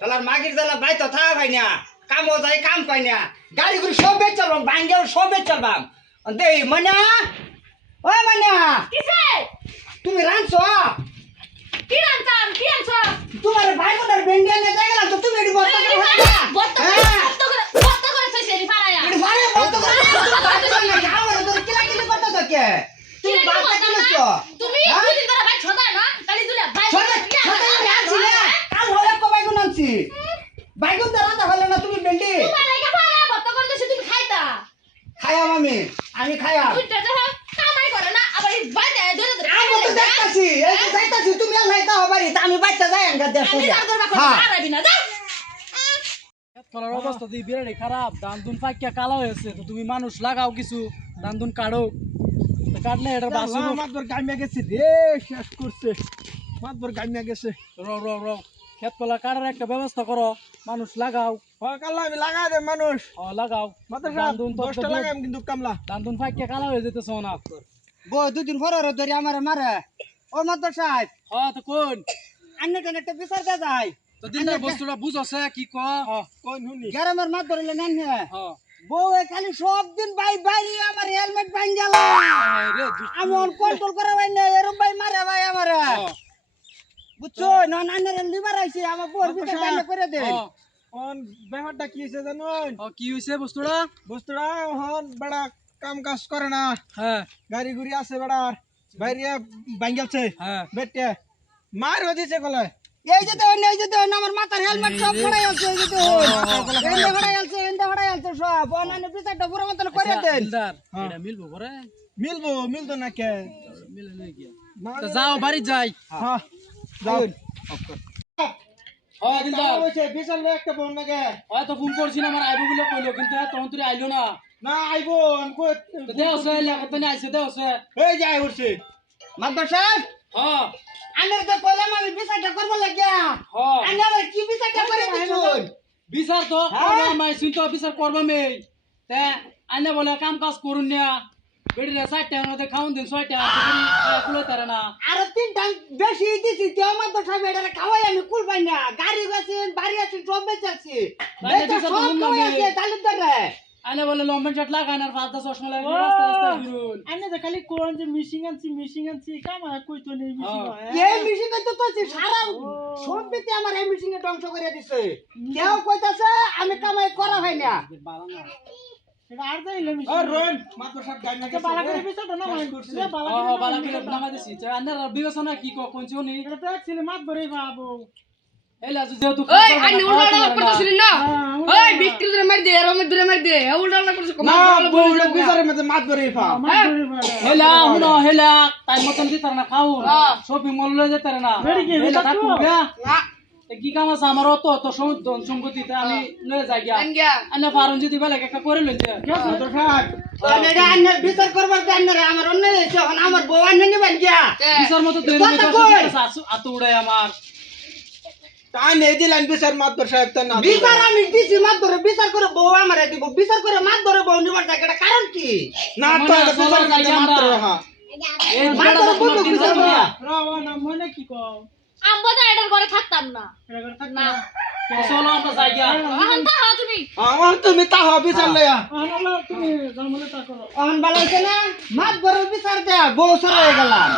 শালার মাগির জ্বালা ভাই তো থাকা ভাই না কামও যাই কাম পাই না গাড়ি করে সব বেচ চলবাম ভাঙ্গেও সব বেচ চলবাম দেই মনা ও মনা কিসে তুমি রানছ কি রান্তাম কি আনছো তোমার ভাই বোনের বেন্ডিয়া নিয়ে যাই গেলাম তো তুমি এটি বস্তা করে বত্তা করে ছইছে নি ফালায়া এটি ভারে বস্তা করে আমার তোর কিলা কিলা করতেছ কে তুমি বাচ্চা কিনেছ তুমি দুদিন ধরে ভাই ছদা না কালি দুলা ভাই ছোট ছোট আনছি না কাল হলে কো বাইগুন আনছি বাইগুন তো রান্না হলো না তুমি বেন্ডি তোমার লাগা ফালায়া বত্তা করে দিছে তুমি খাইতা খায়াম আমি খায়াম দুইটা যখন কামাই করে না আবার ভাই দেয় দুইটা ধরে আমি তো দেখতাছি এই যে যাইতাছি তুমি লাইতা হবারি তা আমি বাচ্চা যাই আঙ্গা দেশ আমি আর করবা আরাবি না যা তলার অবস্থা দিয়ে বিরাট খারাপ ধান দুন পাকিয়া কালো হয়েছে তো তুমি মানুষ লাগাও কিছু ধান দুন কাটো কাটলে এটা বাসু মাতবর গামিয়া গেছে রে শেষ করছে মাতবর গামিয়া গেছে র ক্ষেত কলা কাটার একটা ব্যবস্থা করো মানুষ লাগাও কাল্লা আমি লাগাই দে মানুষ লাগাও মাতর ধান দুন তো 10টা লাগাম কিন্তু কামলা ধান দুন পাকিয়া কালো হয়ে যেতেছ না গো দুদিন পরে ধরে আমার মারে ও মাদ্র সাহেব তো কোন আন্নে কেন একটা বিচার দে যায় তো দিনের বস্তুটা বুঝছে কি ক কোন হুনি গ্রামের মাছ ধরলে নেন হ্যাঁ বউ খালি সব দিন বাইরে আমার হেলমেট বাইন গেল রে আমি কন্ট্রোল করা ভাই না এরম ভাই মারে ভাই আমার বুঝছো না নানের লিভার আইছে আমার বউর বিচার বাইরে করে দে কোন ব্যাপারটা কি হইছে জানুন কি হইছে বস্তুটা বস্তুটা হন বড় কাম কাজ করে না হ্যাঁ গাড়ি গুড়ি আছে বড়ার বাইরে বাইঙ্গালছে হ্যাঁ বেটে মার হদিছে কলে এই যে আমার মাথার হেলমেট সব পড়াই আছে এই যে এন্ডা পড়াই আছে সব অনানে বিচারটা পুরো মতন করে দেন দিলদার এটা মিলবো পরে মিলতো না কে মিলে লই গিয়া না তো যাও বাড়ি যাই হ্যাঁ যাও হ্যাঁ দিলদার হইছে বিচার লয় একটা বোন নাকি হয়তো ফোন করছিলাম আমার আইবো বলে কইলো কিন্তু তখন তুই আইলো না না আইবো আনকো তো দেও সে লাগতে না আইছে দেও সে এই যাই উঠছে মাদ্র সাহেব হ্যাঁ আমি তো কইলাম আমি বিচারটা করব লাগিয়া হ্যাঁ আমি আবার কি বিচারটা করে দিছুন বিচার তো করবা মাই শুন তো বিচার করবা মে তে আইনা বলে কাম কাজ করুন না বেড়ি রে 60 টাকা মধ্যে খাউন দিন 6 টাকা কুলো তারে না আর তিন টাইম বেশি দিছি তো মাদ্র সাহেব এটা খাওয়াই আমি কুল পাই না গাড়ি গেছে বাড়ি আছে সব বেচাছি বেচা সব খাওয়াই আছে তালুকদার রে আইনা বলে লম্বা শার্ট লাগান আর 5-10 চশমা লাগান রাস্তা রাস্তা ঘুরুন আনে তো খালি কোন যে মিশিং আনছি কাম কই তো নেই মিশিং এই মিশিং তো সারা সব দিতে আমার এই মিশিং এ ধ্বংস করে দিছে কেউ কইতাছে আমি কামাই করা হয় না এটা আর যাইলে মিশিং আর রন মাত্র সব গাইনা গেছে বালা করে বিচারটা না মাইন্ড করছে বালা করে নামা দিছি আন্নার বিবেচনা কি কোনছি উনি এটা তো একচুয়ালি মাত ধরেই বাবু এলা যেহেতু ওই আনি উল্টা করতেছিস না ওই বিক্রি ধরে মার দে রমের ধরে মার দে উল্টা করছিস না বউড়ে বিচারের মধ্যে মাত ধরেই পা হেলা হুনো হেলা তাই মতন দিতার না খাও শপিং মল লয়ে যেতার না হেলা থাকু গা কি কাম আছে আমার অত অত সম্পত্তিতে আমি লয়ে যাই গিয়া আন্না ফারুন যদি বেলা একটা করে লইছে তো থাক এটা আন্নার বিচার করবার দেন না আমার অন্য হইছে এখন আমার বউ আন্না নিবেন গিয়া বিচার মতো তুই আত উড়াই আমার তা নেই দিলেন বিচার মাত ধর সাহেব তা না বিচার আমি দিছি মাত ধরে বিচার করে বউ আমারে দিব বিচার করে মাত ধরে বউ নিবার থাকে এটা কারণ কি না তো এটা বিচার মধ্যে মাত ধরে হ্যাঁ এই মাত ধরে কোন বিচার করে রাও না মনে কি কও আমরা তো এটার ঘরে থাকতাম না এটা করে থাক না চলো আমরা যাই গিয়া এখন তা হও তুমি আমার তুমি তা হবে বিচার লয়া আনালা তুমি জন্মলে তা করো অন বালাইছে না মাত ধরে বিচার দে বউ সরে গেলাম